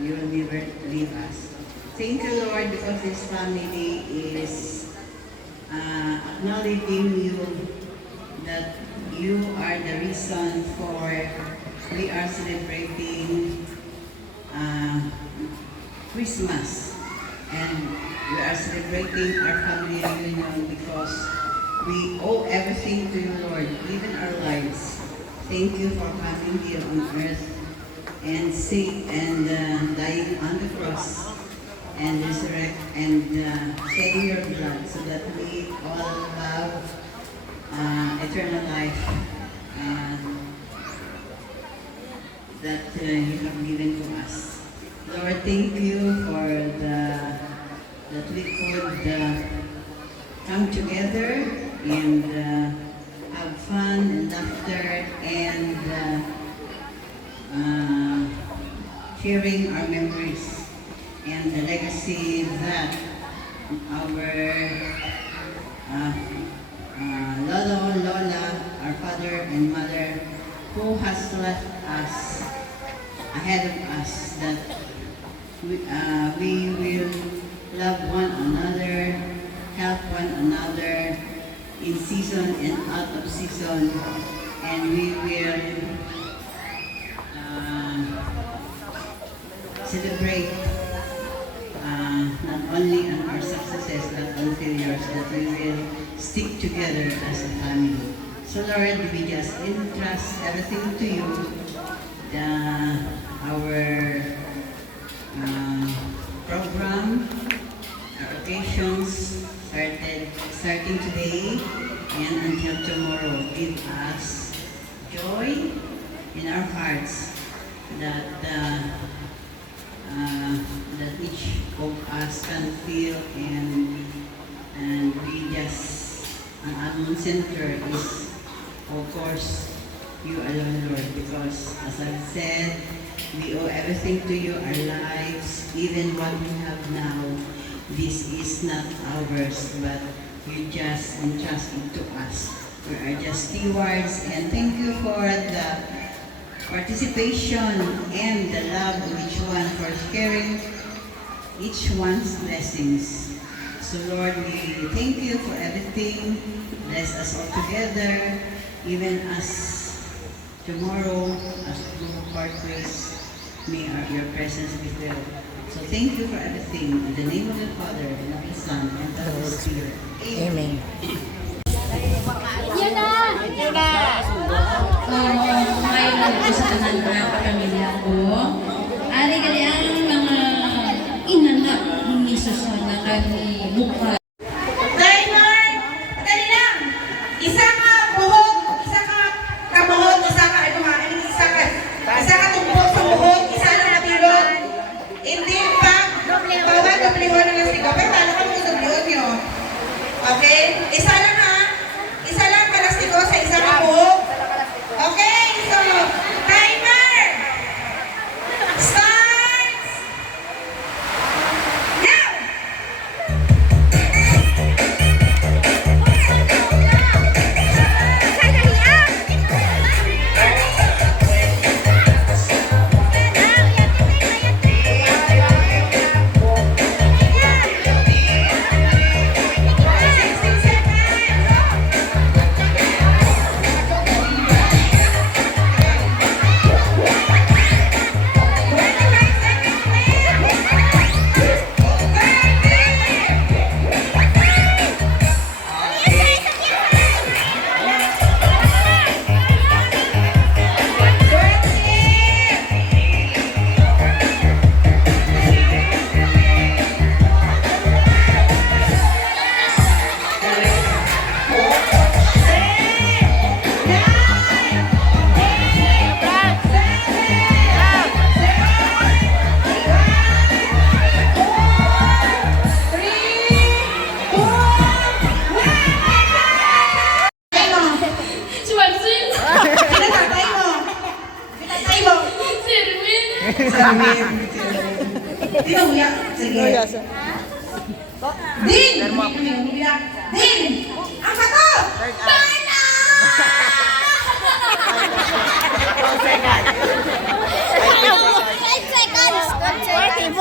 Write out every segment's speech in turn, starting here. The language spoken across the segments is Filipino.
You will never leave us. Thank you, Lord, because this family is acknowledging you, that you are the reason for we are celebrating Christmas, and we are celebrating our family reunion because we owe everything to you, Lord, even our lives. Thank you for coming here on earth and sick and dying on the cross and resurrect and shedding your blood so that we all have eternal life that you have given to us. Lord, thank you for that we could come together and have fun and laughter and sharing our memories and the legacy that our Lolo, Lola, our father and mother, who has left us ahead of us, that we will love one another, help one another in season and out of season, and we will celebrate not only on our successes but on failures, that we will stick together as a family. So Lord, we just entrust everything to you. Our program, our occasions starting today and until tomorrow. Give us joy in our hearts that each of us can feel, and we just, an Admon Center is, of course, you alone, Lord, because as I said, we owe everything to you, our lives, even what we have now. This is not ours, but you just entrust it to us. We are just stewards, and thank you for the participation and the love of each one, for sharing each one's blessings. So Lord, we thank you for everything. Bless us all together, even as tomorrow, as we part ways, may your presence be filled. So thank you for everything. In the name of the Father, and of the Son, and of the Spirit. Amen. Yun na! Yun na! Ngayon lang po sa tanan ng pamilya ko. Ari gali ang mga inanak ni Jesus na kani mukha. Timer! Dali lang! Isa ka buhok, isa ka kabuhok, isa ka tumbok sa buhok, isa na napilot. Hindi pa, bawat dubliwan na lang sigaw. Pero paano ka mga dubliwan nyo? Okay? Isa lang ha? Isa lang palastigo sa isa ka buhok. Okay? So, timer! Starts! Now! Tinuya. Sige. Din! Din! Ang bato! Pana! 5 seconds!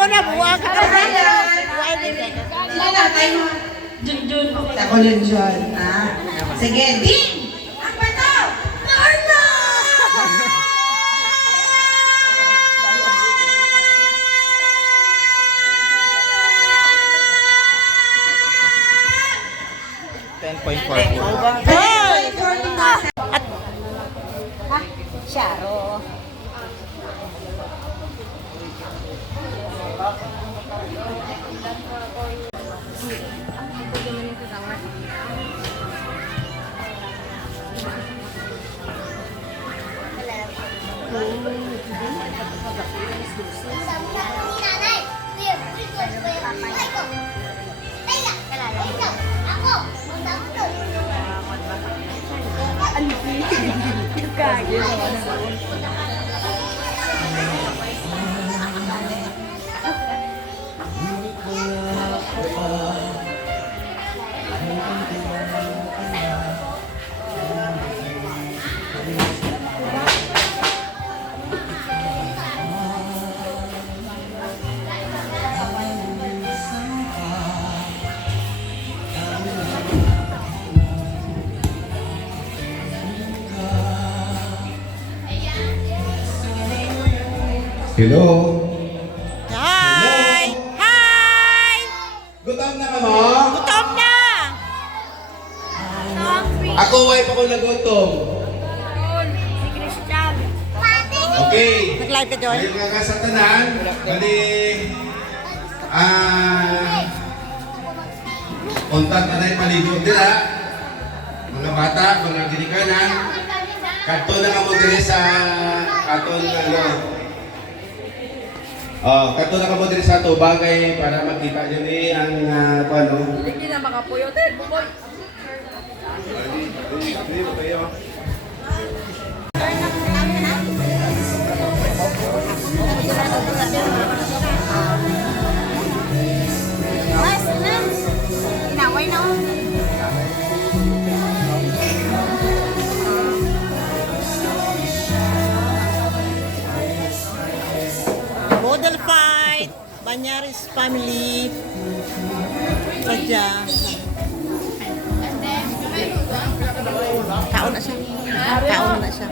mo na, buwag ka na. Sino tatay mo? Junjun. Ako yun, John. Sige, Dean! Ang bato! Norma! Hoy! Charo. Hello? Hi! Hi! Gutom na ka mo? Gutom na! Ako, wife ako nagutom. Okay. Nag-live ka, Joy? Ngayon nga sa tanan, bali, untat na rin paligo nila. Mga bata, mga ginikanan. Kanto na ka mo diri sa katon ano. Kanto na ka mo diri sa to bagay para makita nyo ni ang paano. Hindi na makapuyotin, buboy. Inaway na ako. Model fight. Banyaris family. Sadya. Kaon na siya. Kaon na siya.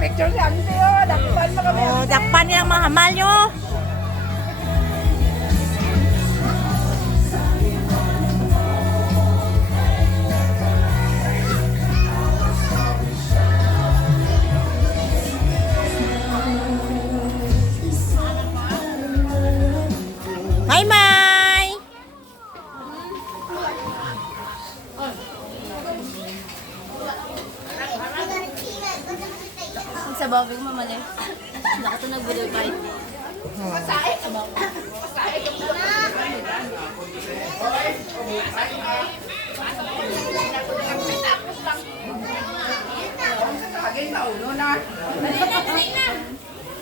Picture lang siya. Dakpan mo kami. Oh, dakpan niya ang mga hamal nyo. Hi, Mai! Sa babig mamali. Naka ito nag-video bite.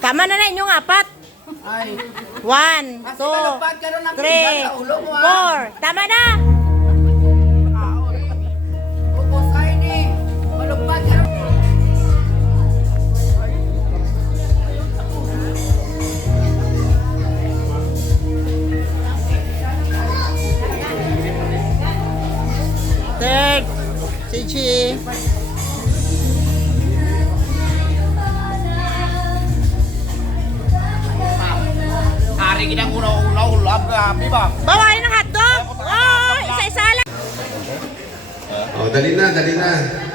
Tama na na inyong apat. 1, 2, 3, 4. Tama na! Third, Chichi. Hari kita ulau-ulau, apa ba? Bawain ng hotdog! Oh, isa-isa lang. Oh, dali na, dali na.